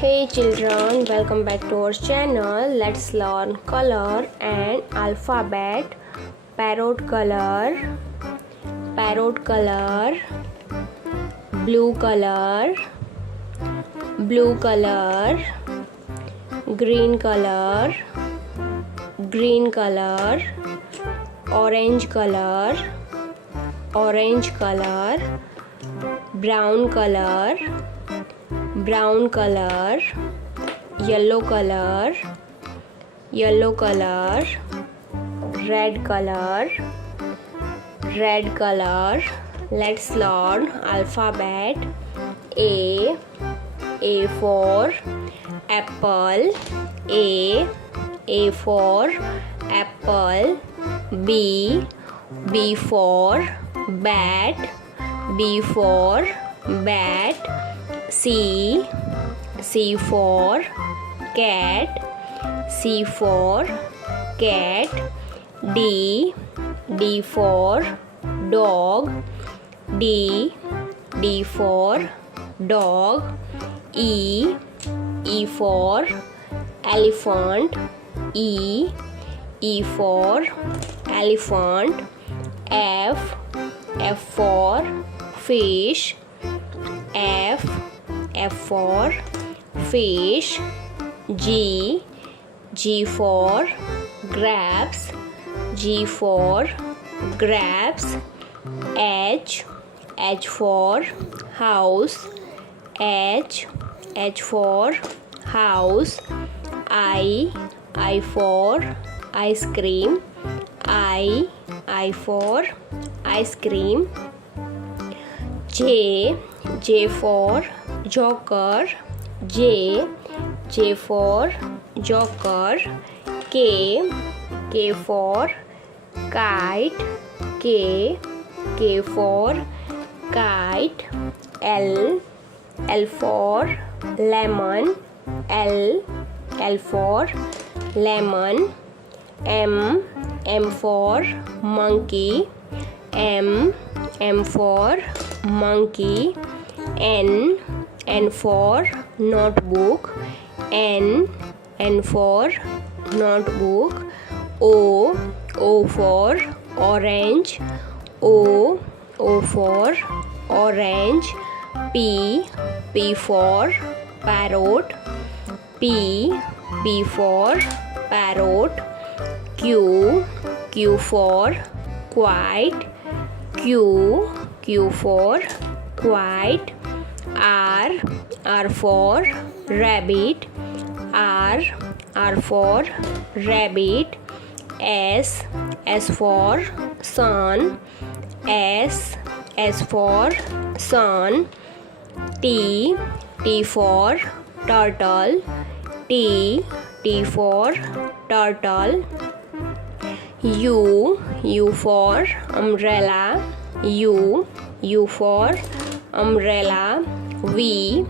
Hey children, welcome back to our channel. Let's learn color and alphabet. Parrot color, parrot color, blue color, blue color, green color, green color, orange color, orange color, brown color, brown color, yellow color, yellow color, red color, red color. Let's learn alphabet. A for apple. A for apple. B for bat. B for bat. C for cat. C for cat. D for dog. D for dog. E for elephant. E for elephant. F for fish. F for fish. G for grapes. G for grapes. H for house. H for house. I for ice cream. I for ice cream. J for joker. J for joker. K for kite. K for kite. L for lemon. L for lemon. M for monkey. M for monkey. N for notebook. N for notebook. O for orange. O for orange. P for parrot. P for parrot. Q for quiet. Q for quiet. R for rabbit. R for rabbit. S for sun. S for sun. T for turtle. T for turtle. U for umbrella. U for umbrella. V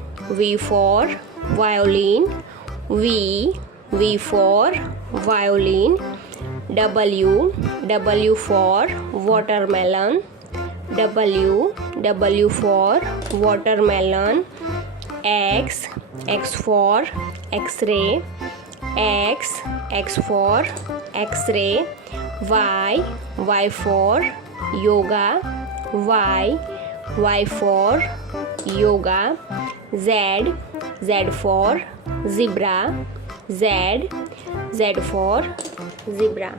for violin. V for violin. W for watermelon. W for watermelon. X for x-ray. X for x-ray. Y for yoga. Y for yoga. Z for zebra. Z for zebra.